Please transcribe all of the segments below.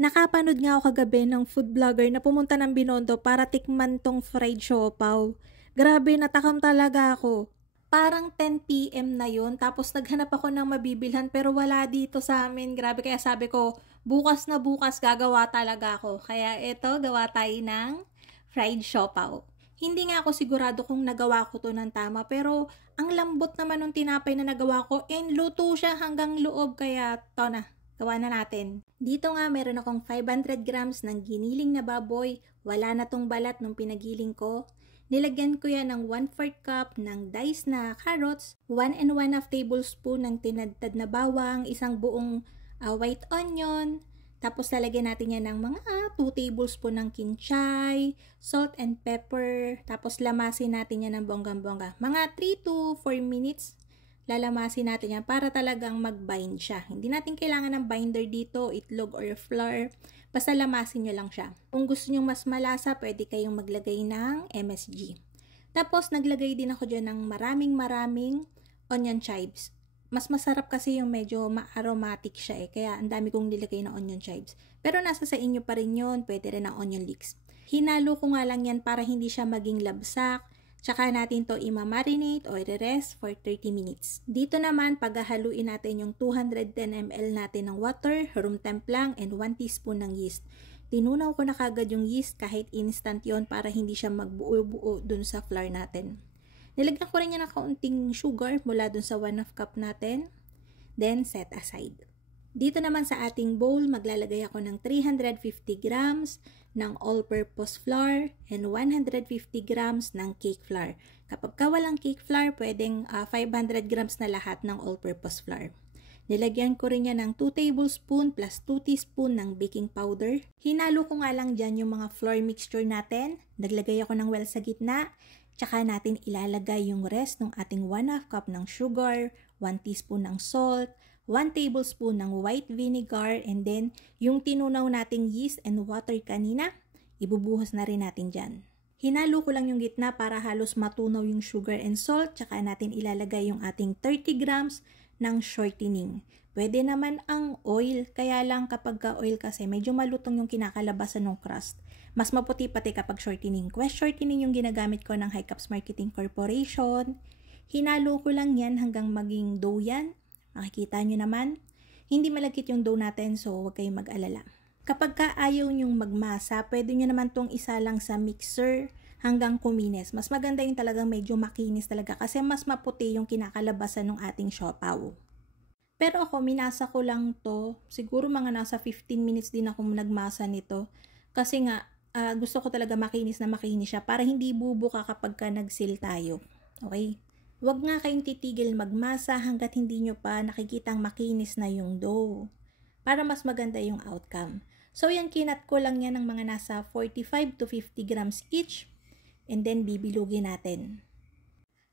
Nakapanood nga ako kagabi ng food vlogger na pumunta ng Binondo para tikman tong fried siopaw. Grabe, natakam talaga ako. Parang 10 PM na yun, tapos naghanap ako ng mabibilhan pero wala dito sa amin. Grabe, kaya sabi ko, bukas na bukas gagawa talaga ako. Kaya eto, gawa tayo ng fried siopaw. Hindi nga ako sigurado kung nagawa ko to ng tama, pero ang lambot naman ng tinapay na nagawa ko and luto siya hanggang loob, kaya to na. Gawa na natin. Dito nga meron akong 500 grams ng giniling na baboy. Wala na tong balat nung pinagiling ko. Nilagyan ko yan ng 1/4 cup ng diced na carrots, 1 and 1/2 tablespoon ng tinadtad na bawang, isang buong white onion. Tapos lalagyan natin yan ng mga 2 tablespoon ng kinchay, salt and pepper. Tapos lamasin natin yan ng bonggang-bongga. Mga 3 to 4 minutes. Lalamasin natin yan para talagang mag-bind siya. Hindi natin kailangan ng binder dito, itlog or flour. Basta lamasin nyo lang siya. Kung gusto nyo mas malasa, pwede kayong maglagay ng MSG. Tapos naglagay din ako dyan ng maraming onion chives. Mas masarap kasi yung medyo ma-aromatic siya kaya ang dami kong nilagay na onion chives. Pero nasa sa inyo pa rin yun, pwede rin ng onion leeks. Hinalo ko nga lang yan para hindi siya maging labsak. Tsaka natin to i-marinate o i-rest for 30 minutes. Dito naman, paghahaluin natin yung 210 ml natin ng water, room temp lang, and 1 teaspoon ng yeast. Tinunaw ko na kagad yung yeast kahit instant yon para hindi siya magbuo-buo dun sa flour natin. Nilagyan ko rin niya ng kaunting sugar mula dun sa 1/2 cup natin. Then, set aside. Dito naman sa ating bowl, maglalagay ako ng 350 grams ng all-purpose flour and 150 grams ng cake flour. Kapag walang cake flour, pwedeng 500 grams na lahat ng all-purpose flour. Nilagyan ko rin yan ng 2 tablespoon plus 2 teaspoon ng baking powder. Hinalo ko nga lang dyan yung mga flour mixture natin. Naglagay ako ng well sa gitna. Tsaka natin ilalagay yung rest ng ating 1/2 cup ng sugar, 1 teaspoon ng salt, 1 tablespoon ng white vinegar, and then yung tinunaw nating yeast and water kanina, ibubuhos na rin natin dyan. Hinalo ko lang yung gitna para halos matunaw yung sugar and salt, tsaka natin ilalagay yung ating 30 grams ng shortening. Pwede naman ang oil, kaya lang kapag oil kasi medyo malutong yung kinakalabasan ng crust. Mas maputi pati kapag shortening. Quest shortening yung ginagamit ko ng High Caps Marketing Corporation. Hinalo ko lang yan hanggang maging dough yan. Makikita nyo naman, hindi malagkit yung dough natin, so huwag kayong mag-alala. Kapag ayaw nyong magmasa, pwede nyo naman tong isa lang sa mixer hanggang kuminis. Mas maganda yung talagang medyo makinis talaga kasi mas maputi yung kinakalabasan ng ating siopaw. Pero ako, minasa ko lang to. Siguro mga nasa 15 minutes din ako nagmasa nito. Kasi nga, gusto ko talaga makinis na makinis siya para hindi bubuka kapag nag-seal tayo. Okay? Huwag nga kayong titigil magmasa hanggat hindi nyo pa nakikitang makinis na yung dough para mas maganda yung outcome. So yan, kinat ko lang yan ng mga nasa 45 to 50 grams each and then bibilugin natin.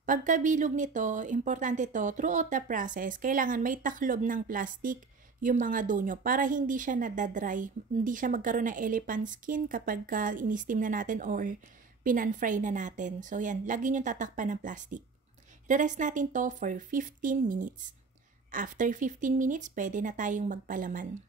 Pagkabilog nito, importante to, throughout the process, kailangan may taklob ng plastic yung mga dough nyo para hindi siya nadadry, hindi siya magkaroon ng elephant skin kapag in-steam na natin or pinan-fry na natin. So yan, lagi nyo tatakpan ng plastic. I-rest natin to for 15 minutes. After 15 minutes, pwede na tayong magpalaman.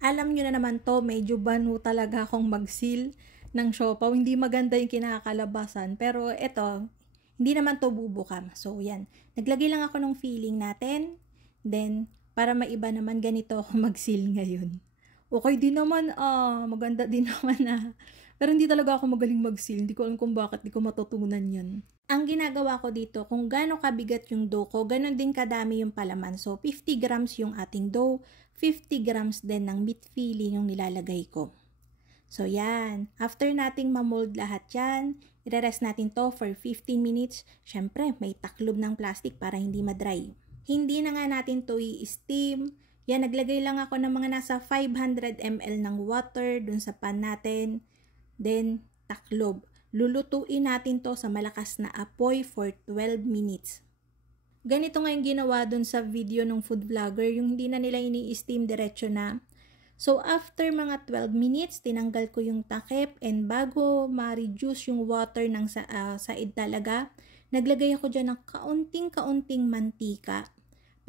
Alam nyo na naman to, medyo banu talaga akong mag-seal ng siopaw. Hindi maganda yung kinakalabasan. Pero ito, hindi naman to bubukam. So yan, naglagay lang ako ng filling natin. Then, para maiba naman, ganito ako mag-seal ngayon. Okay din naman, maganda din naman Pero hindi talaga ako magaling mag-seal. Hindi ko alam kung bakit di ko matutunan yan. Ang ginagawa ko dito, kung gaano kabigat yung dough ko, ganon din kadami yung palaman. So, 50 grams yung ating dough, 50 grams din ng meat filling yung nilalagay ko. So, yan. After nating mamold lahat yan, i-rest natin to for 15 minutes. Syempre, may taklob ng plastic para hindi madry. Hindi na nga natin to i-steam. Yan, naglagay lang ako ng mga nasa 500 ml ng water dun sa pan natin. Then, taklob. Lulutuin natin to sa malakas na apoy for 12 minutes. Ganito nga yung ginawa dun sa video ng food vlogger, yung hindi na nila ini-steam diretso na. So, after mga 12 minutes, tinanggal ko yung takip and bago ma-reduce yung water ng said talaga, naglagay ako dyan ng kaunting-kaunting mantika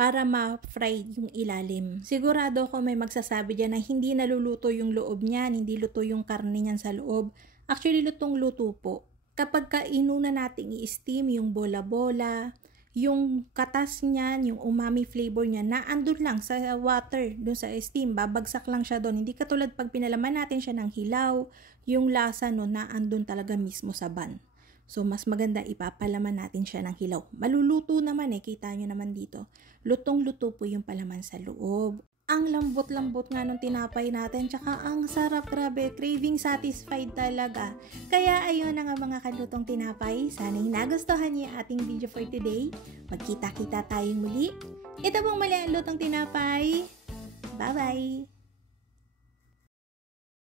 para ma-fry yung ilalim. Sigurado ko may magsasabi dyan na hindi naluluto yung loob niyan, hindi luto yung karne niyan sa loob. Actually, lutong-luto po. Kapag inuna natin i-steam yung bola-bola, yung katas niyan, yung umami flavor niya, naandun lang sa water, dun sa steam, babagsak lang siya doon. Hindi katulad pag pinalaman natin siya ng hilaw, yung lasa no, naandun talaga mismo sa ban. So, mas maganda ipapalaman natin siya ng hilaw. Maluluto naman kita nyo naman dito. Lutong-luto po yung palaman sa loob. Ang lambot-lambot nga nung tinapay natin, tsaka ang sarap, grabe, craving satisfied talaga. Kaya ayun na nga mga kanlutong tinapay, sana'y nagustuhan niyo yung ating video for today. Magkita-kita tayong muli. Ito pong muli ang lutong tinapay. Bye-bye!